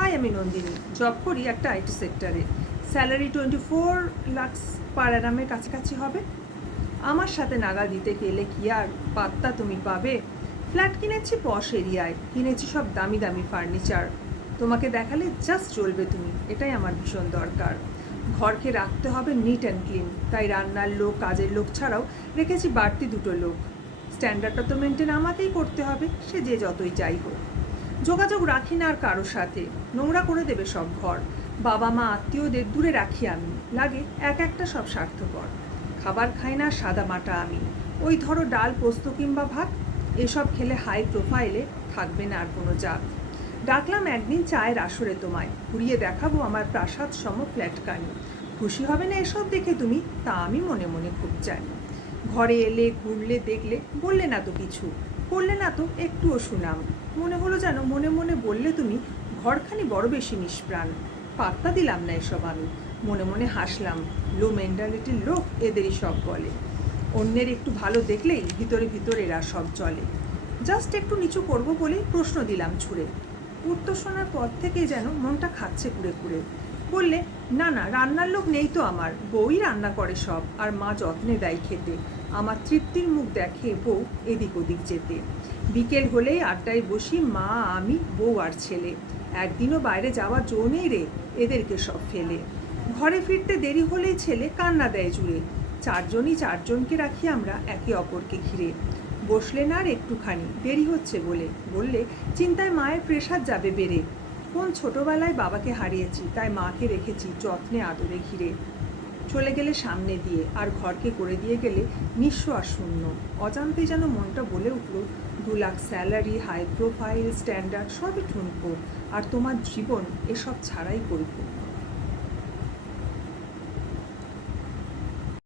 High, আমি Nandini. Job করি একটা আইটি সেক্টরে। স্যালারি 24 লাখ পার অ্যানামের কাছাকাছি হবে। আমার সাথে নাগাল দিতে গেলে কি আর পাত্তা তুমি পাবে? ফ্ল্যাট কিনেছি পশ এরিয়ায়, কিনেছি সব দামি দামি ফার্নিচার। তোমাকে দেখালে জাস্ট চলবে তুমি, এটাই আমার ভীষণ দরকার। ঘরকে রাখতে হবে নিট অ্যান্ড ক্লিন, তাই রান্নার লোক, কাজের লোক ছাড়াও রেখেছি বাড়তি 2টো লোক। স্ট্যান্ডার্ডটা তো মেনটেন আমাকেই করতে হবে, সে যে যতই যাই হোক। যোগাযোগ রাখি না আর কারোর সাথে, নোংরা করে দেবে সব ঘর। বাবা মা আত্মীয়দের দূরে রাখি আমি, লাগে এক একটা সব স্বার্থপর। খাবার খাই না সাদা মাটা আমি, ওই ধরো ডাল পোস্ত কিংবা ভাত। এসব খেলে হাই প্রোফাইলে থাকবে না আর কোনো জাত। ডাকলাম একদিন চায়ের আসরে তোমায়, ঘুরিয়ে দেখাবো আমার প্রাসাদ সম ফ্ল্যাটখানি। খুশি হবে না এসব দেখে তুমি, তা আমি মনে মনে খুব চাই। ঘরে এলে, ঘুরলে, দেখলে, বললে না তো কিছু, করলে না তো একটুও সুনাম। মনে হলো যেন মনে মনে বললে তুমি, ঘরখানি বড় বেশি নিষ্প্রাণ। পাত্তা দিলাম না এসব আমি, মনে মনে হাসলাম। লো মেন্টালিটির লোক এদেরই সব বলে। অন্যের একটু ভালো দেখলেই ভিতরে ভিতরে এরা সব চলে। জাস্ট একটু নিচু করবো বলেই প্রশ্ন দিলাম ছুঁড়ে। উত্তর শোনার পর থেকেই যেন মনটা খাচ্ছে কুড়ে কুড়ে। বললে, না না, রান্নার লোক নেই তো আমার, বউই রান্না করে সব, আর মা যত্নে দেয় খেতে। আমার তৃপ্তির মুখ দেখে বউ এদিক ওদিক যেতে। বিকেল হলেই আড্ডায় বসি মা, আমি, বউ আর ছেলে। একদিনও বাইরে যাওয়ার জো নেই রে এদেরকে সব ফেলে। ঘরে ফিরতে দেরি হলেই ছেলে কান্না দেয় জুড়ে। চারজনই চারজনকে রাখি আমরা একে অপরকে ঘিরে। বসলে না আর একটুখানি, দেরি হচ্ছে বলে, বললে চিন্তায় মায়ের প্রেশার যাবে বেড়ে। কোন ছোটবেলায় বাবাকে হারিয়েছি, তাই মাকে রেখেছি যত্নে আদরে ঘিরে। চলে গেলে সামনে দিয়ে, আর ঘরকে করে দিয়ে গেলে নিঃস্ব আর শূন্য। অজান্তে যেন মনটা বলে উঠল, 2 lakh salary, high profile, standard সবই ঠুনকো, আর তোমার জীবন এসব ছাড়াই করবো।